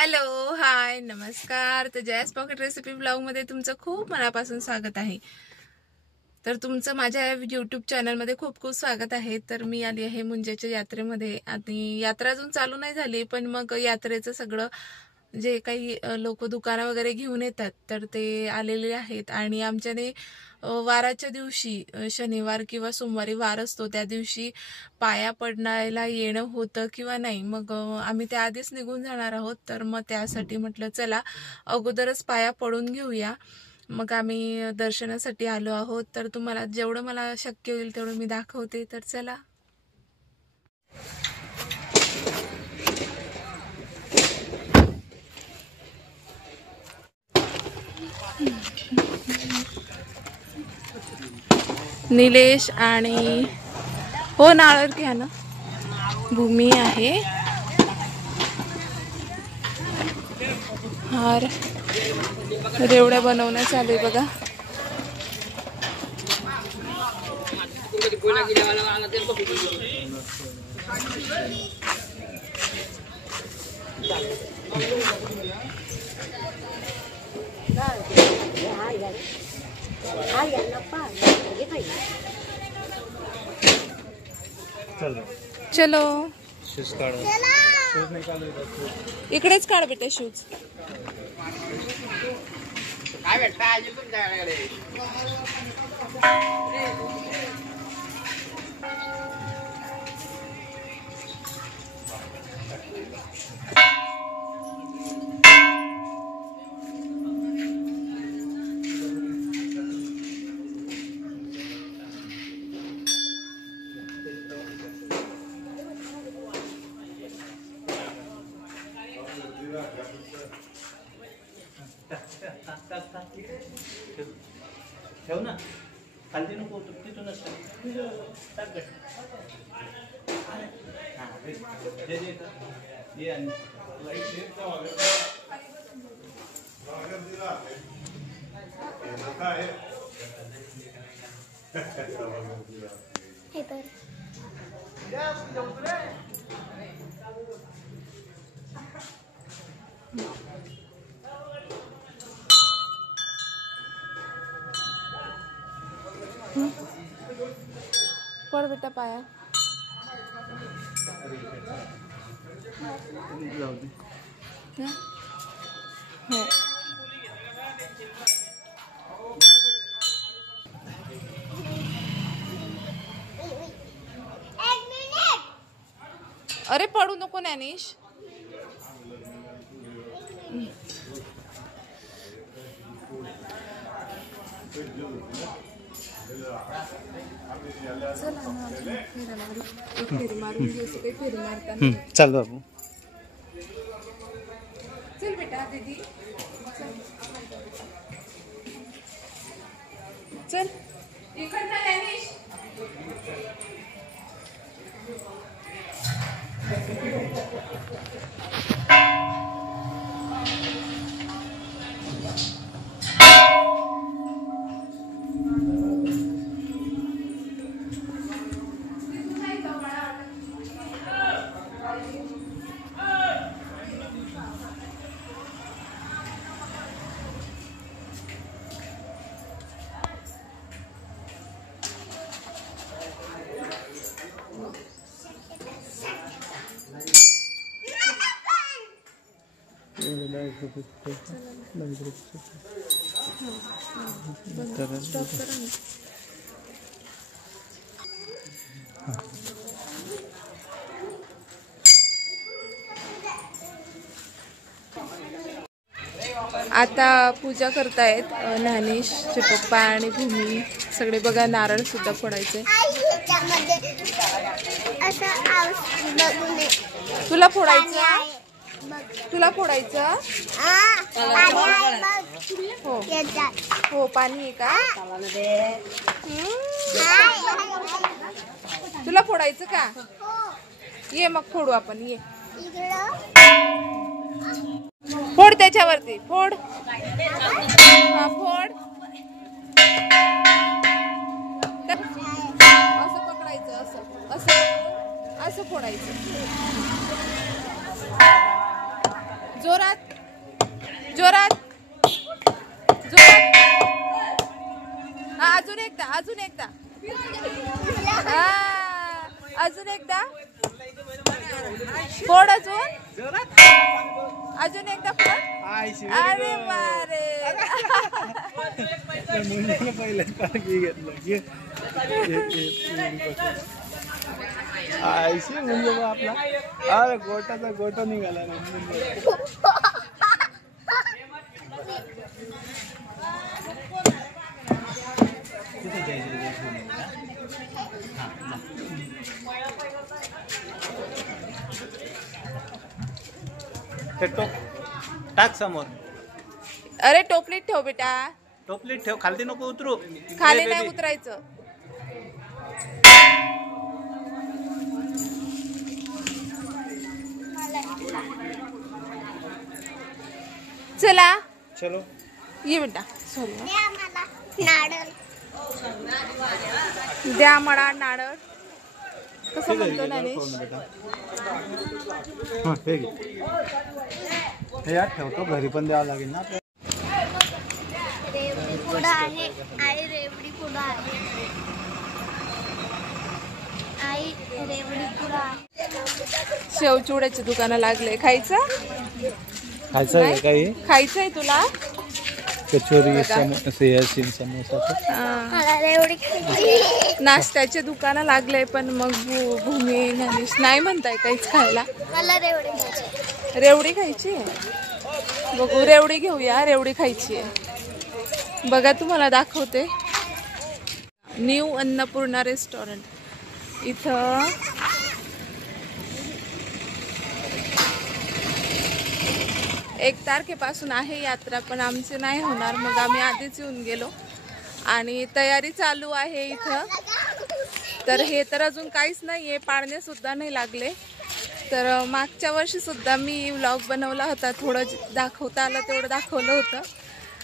Hello, हाय, नमस्कार. तर जयस pocket recipe blog मध्ये तुमचं खूप मनापासून स्वागत आहे. तर तुमचं माझ्या यूट्यूब चॅनलमध्ये खूप खूप स्वागत आहे. तर मी आली आहे मुंजेच्या यात्रेमध्ये आणि यात्रा अजून चालू नाही झाली, पण मग यात्रेचं सगळं जे काही लोक दुकानं वगैरे घेऊन येतात तर ते आलेले आहेत. आणि आमच्याने वाराच्या दिवशी शनिवार किंवा सोमवारी वार असतो त्या दिवशी पाया पडण्याला येणं होतं किंवा नाही, मग आम्ही त्या आधीच निघून जाणार आहोत. तर मग त्यासाठी म्हटलं चला अगोदरच पाया पडून घेऊया. मग आम्ही दर्शनासाठी आलो आहोत. तर तुम्हाला जेवढं मला शक्य होईल तेवढं मी दाखवते. तर चला. निलेश आणि हो नारळ घ्या ना. भूमी आहे. हार रेवड्या बनवणं चालू आहे बघा. चलो इकडेच काढ बेटा शूज. काय भेटता तुमच्याकडे? ठेव ना खाली नको तिथूनच टाक. पड बेटा पाया. हो. अरे पडू नको ज्ञानेश. चल बाबू. चल बेटा दीदी चल इकडनं ज्ञानेश. आता पूजा करतायत ज्ञानेशचे पप्पा आणि भूमी सगळे बघा. नारळ सुद्धा फोडायचे. तुला फोडायचं? तुला फोडायचं? हो हो. पाणी आहे का? तुला फोडायचं का? ये मग फोडू आपण. ये फोड त्याच्यावरती फोड. हा फोड. असं पकडायचं. असं असं असं फोडायचं. जोरात जोरात जोरात. हा, अजून एकदा अजून एकदा. हा, अजून एकदा. फोड अजून अजून एकदा फोड. अरे बारे. आयशी म्हणजे आपला अरे गोटाचा गोटा निघाला ते टाक समोर. अरे टोपलीत ठेव बेटा. टोपलीत ठेव, खाली नको उतरू. खाली नाही उतरायचं. चला चलो ये बेटा. सॉरी, द्या मला नारळ. कसं म्हणतो ज्ञानेश? हे यात ठेवतो, घरी पण द्यावं लागेल ना. रेवडी पुढं आहे आई. रेवडी पुढं आहे आई. रेवडी पुढं आहे. शेवचिवड्याचे दुकानं लागले. खायचं खायचं आहे काही? खायचंय तुला? कचोरी, समोसा. मला रेवडी खायची. नाश्त्याचे दुकानं लागले, पण मग भूमी ज्ञानेश नाही म्हणताय काहीच खायला. मला रेवडी खायची. रेवडी खायची आहे. बघू, रेवडी घेऊया. रेवडी खायची आहे. बघा, तुम्हाला दाखवते. New Annapurna restaurant. इथं एक तारखेपासून आहे यात्रा, पण आमचे नाही होणार. मग आम्ही आधीच येऊन गेलो आणि तयारी चालू आहे इथं. तर हे तर अजून काहीच नाही आहे, पाळणे सुद्धा नाही लागले. तर मागच्या वर्षी सुद्धा मी व्लॉग बनवला होता, थोडं दाखवता आलं तेवढं दाखवलं होतं.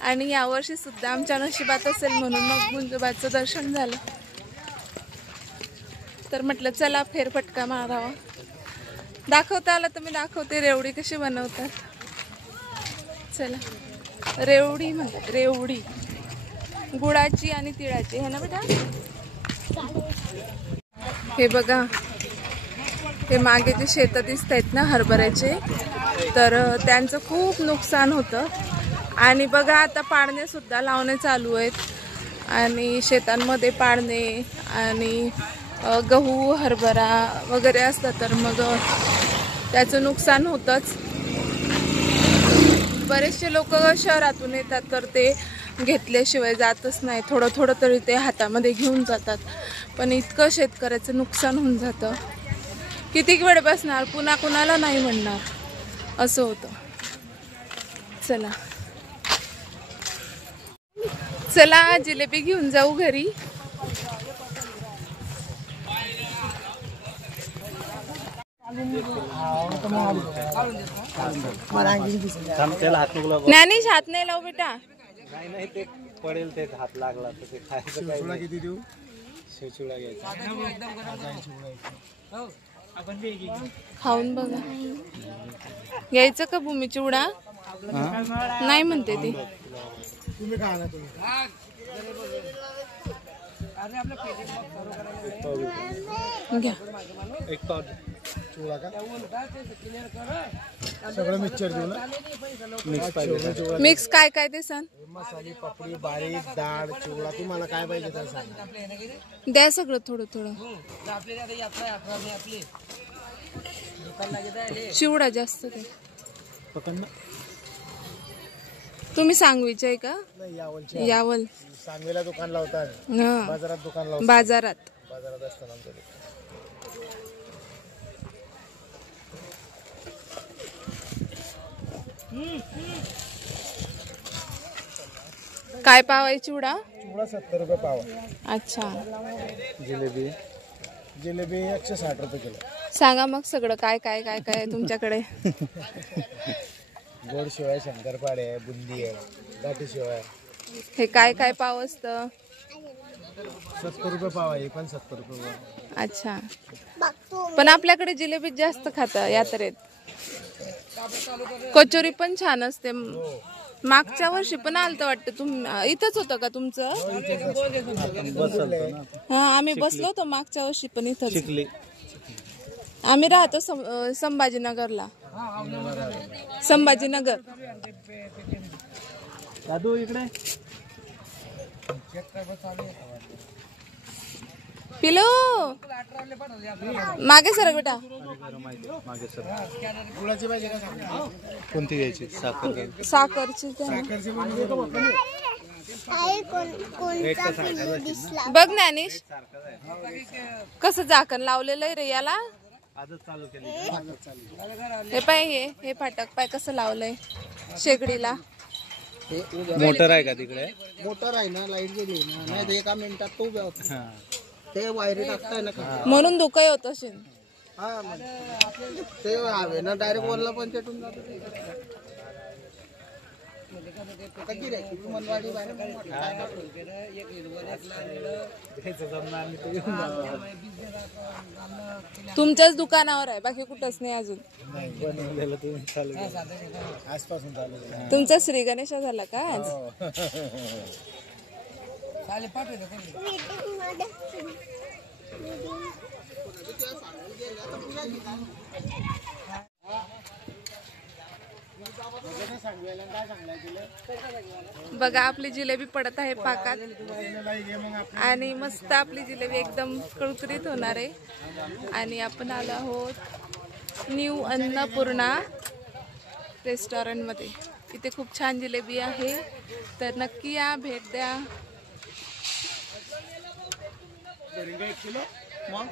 आणि यावर्षी सुद्धा आमच्या नशिबात असेल म्हणून मग मुंजोबाचं दर्शन झालं. तर म्हटलं चला फेरफटका मारावा. दाखवता आलं तर मी दाखवते रेवडी कशी बनवतात. चला, रेवडी म्हणतात, रेवडी गुळाची आणि तिळाची है ना बेटा. हे बघा, हे मागे जे शेतं दिसत आहेत ना हरभऱ्याचे, तर त्यांचं खूप नुकसान होतं. आणि बघा, आता पाळणे सुद्धा लावणे चालू आहेत आणि शेतांमध्ये पाळणे आणि गहू हरभरा वगैरे असतं, तर मग त्याचं नुकसान होतंच. बरेचसे लोक शहरातून येतात, तर ते घेतल्याशिवाय जातच नाही. थोडं थोडं तरी ते हातामध्ये घेऊन जातात, पण इतकं शेतकऱ्याचं नुकसान होऊन जातं. किती वेळ बसणार, पुन्हा कुणाला नाही म्हणणार, असं होतं. चला चला, जिलेबी घेऊन जाऊ घरी. ज्ञानेश, हात नाही लाव बेटा. नाही ते पडेल, ते हात लागला तर ते खायचं. काय किती देऊ? शेवचिवडा घ्यायचा. खाऊन बघा. घ्यायचं का भूमी चिवडा? नाही म्हणते ती. घ्या. एक पाव चिवडा का? सगळं मिक्सचर देऊ ना? मिक्स पाहिजे. मिक्स काय काय ते सांग. मसाले, पापडी, बारीक डाळ, चिवडा, तुम्हाला काय पाहिजे तर सांगा. द्या सगळं थोडं थोडं. चिवडा जास्त दे. तुम्ही सांगवीचे आहे का? नाही, यावलचे. यावल सांगवीला दुकान लावतात, हा, बाजारात दुकान लावतात. बाजारात. बाजारात असतं आमचं दुकान. काय पाव आहे चिवडा? चिवडा 70 रुपये पाव. अच्छा. जिलेबी 160 रुपये किलो. सांगा मग सगळं काय काय काय काय आहे तुमच्याकडे. गोड शिवाय शंकरपाळे आहे, बुंदी आहे, गाठी शिवाय. हे काय काय पाव असतं? 70 रुपये पाव आहे, पण 70 रुपये. अच्छा. पण आपल्याकडे जिलेबी जास्त खातं यात्रेत. कचोरी पण छान असते. मागच्या वर्षी पण आलतं वाटतं. इथंच होतं का तुमचं? हा, आम्ही बसलो होतो मागच्या वर्षी पण इथंच. शिकली आम्ही राहतो संभाजीनगरला. संभाजीनगर. दादू इकडे. पिलो मागे सर बेटा. मागे सर. कोणती घ्यायची? साखरची दिसला बघ ना अनिश, कसं झाकण लावलेलं आहे रे याला. आजच चालू केली. हे पाय, हे फाटक पाय कसं लावलंय शेगडीला. मोटर आहे का तिकडे? मोटर आहे ना, लाईट गेली ना, नाही तर एका मिनिटात तो उभ्या होता. ते वायरी टाकताय ना का? म्हणून धुकं होत असेल. हा ते हवे ना डायरेक्ट वरला पण पेटून जातो. तुमच्याच दुकानावर आहे, बाकी कुठंच नाही अजून. आजपासून चालू. तुमचा श्री गणेश झाला का आज? बघा आपली जिलेबी पडत आहे पाकात आणि मस्त आपली जिलेबी एकदम कुरकुरीत होणार आहे. आणि आपण आलो आहोत न्यू अन्नपूर्णा रेस्टॉरंट मध्ये. इथे खूप छान जिलेबी आहे, तर नक्की या, भेट द्या. मग